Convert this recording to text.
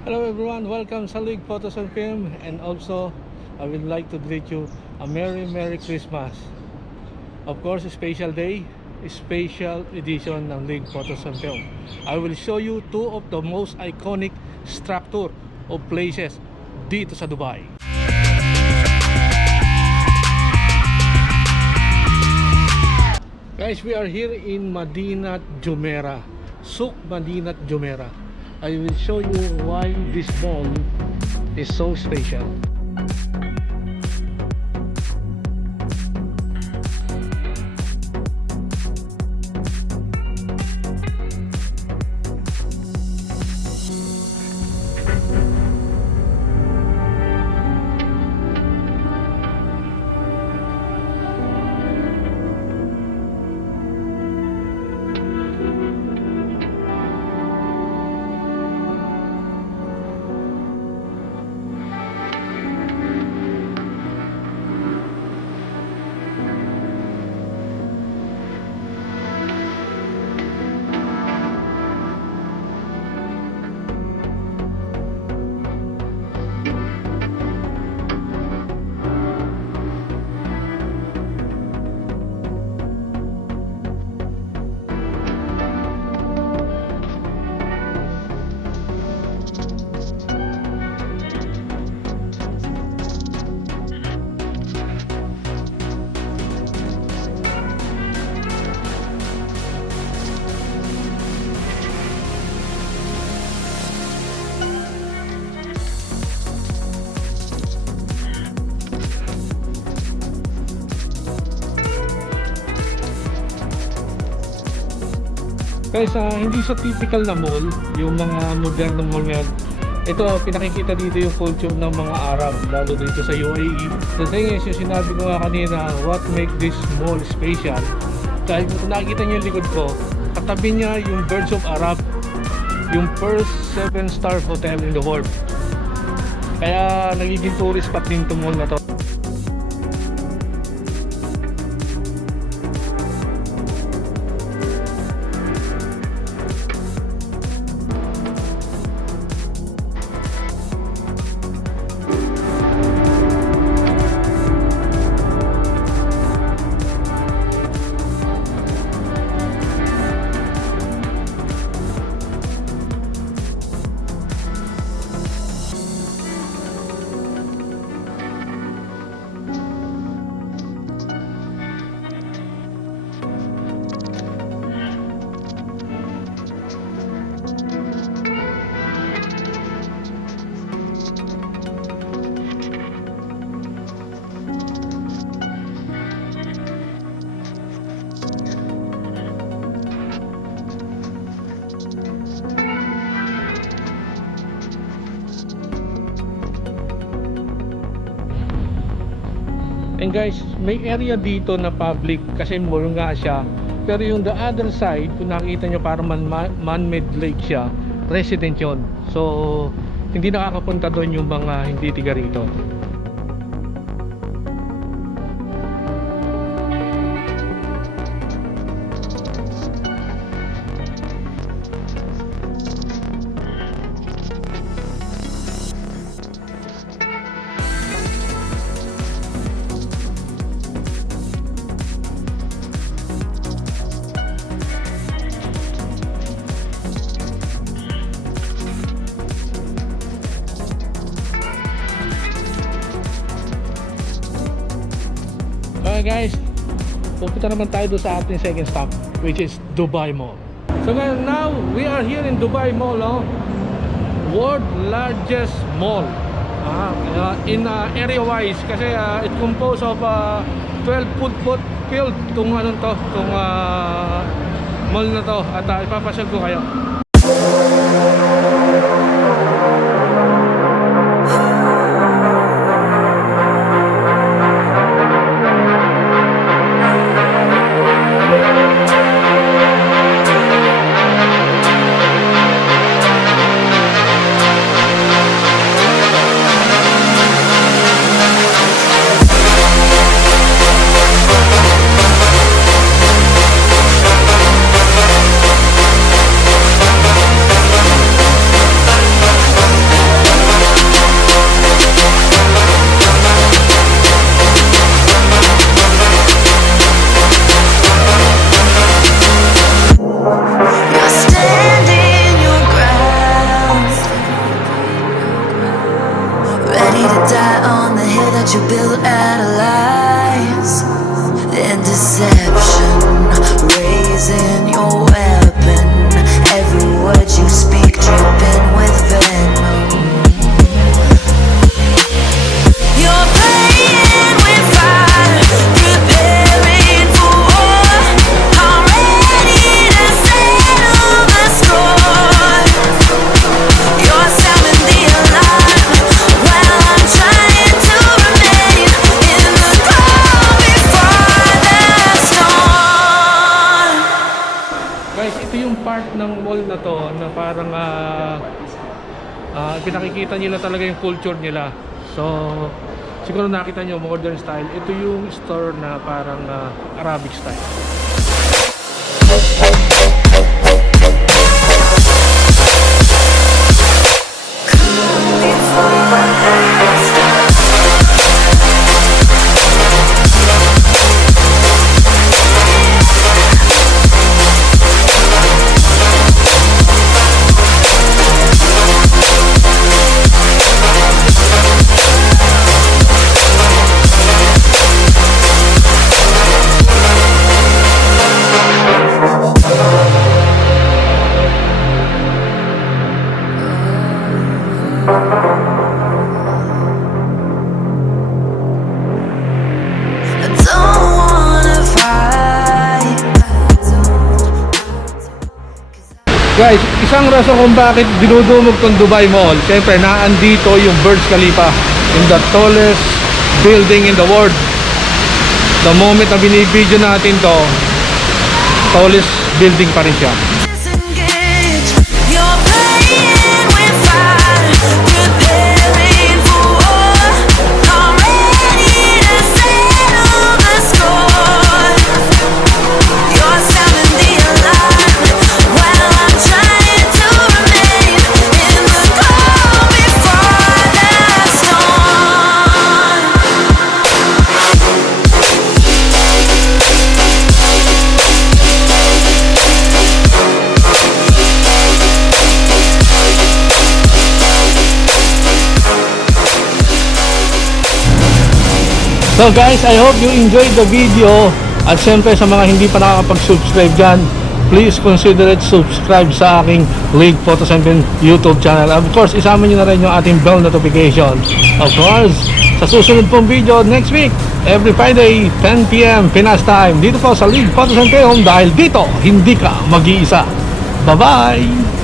Hello everyone, welcome sa League Photos and Film, and also I would like to greet you a Merry Christmas. Of course, a special day, a special edition ng League Photos and Film. I will show you two of the most iconic structure of places dito sa Dubai. Guys, we are here in Madinat Jumeirah, Souk Madinat Jumeirah. I will show you why this mall is so special. Guys, hindi sa typical na mall, yung mga modernong mall ngayon. Ito, pinakikita dito yung culture ng mga Arab, lalo dito sa UAE. The thing is, yung sinabi ko nga kanina, what make this mall special? Dahil kung nakikita niyo yung likod ko, katabi niya yung Birds of Arab, yung first 7-star hotel in the world. Kaya nagiging tourist spot din itong mall na to. And guys, may area dito na public kasi mall nga siya. Pero yung the other side, kung nakita nyo parang man-made lake siya, resident yun. So, hindi nakakapunta doon yung mga hindi tiga rito. Okay guys, pupunta naman tayo doon sa ating second stop, which is Dubai Mall. So guys, now we are here in Dubai Mall, world largest mall in area wise, kasi it composed of 12 football field itong mall na to, at ipapasyal ko kayo. you build out of lies and deception, raising your weapon. Every word you speak dripping with venom. You're playing with fire, preparing for war. I'm ready to settle the score. You're sounding the alarm while I'm trying to remain in the calm before the storm. Guys, ito yung part ng mall na to na parang pinakikita nila talaga yung culture nila. So, siguro nakita nyo, modern style. Ito yung store na parang Arabic style. I don't wanna fight. Guys, isang rason kung bakit dinudumog tong Dubai Mall, siyempre naandito yung Burj Khalifa, in the tallest building in the world. The moment na binibideo natin to, tallest building pa rin siya. Disengage. You're playing with fire, preparing for war. I'm ready to settle the score. You're sounding the alarm while I'm trying to remain in the calm before the storm. So guys, I hope you enjoyed the video. At syempre sa mga hindi pa nakakapag-subscribe dyan, please consider it subscribe sa aking League Photo 7 YouTube channel. Of course, isama nyo na rin yung ating bell notification. Of course, sa susunod pong video next week, every Friday, 10 PM Pinas time, dito po sa League Photo 7 dahil dito, hindi ka mag-iisa. Bye-bye!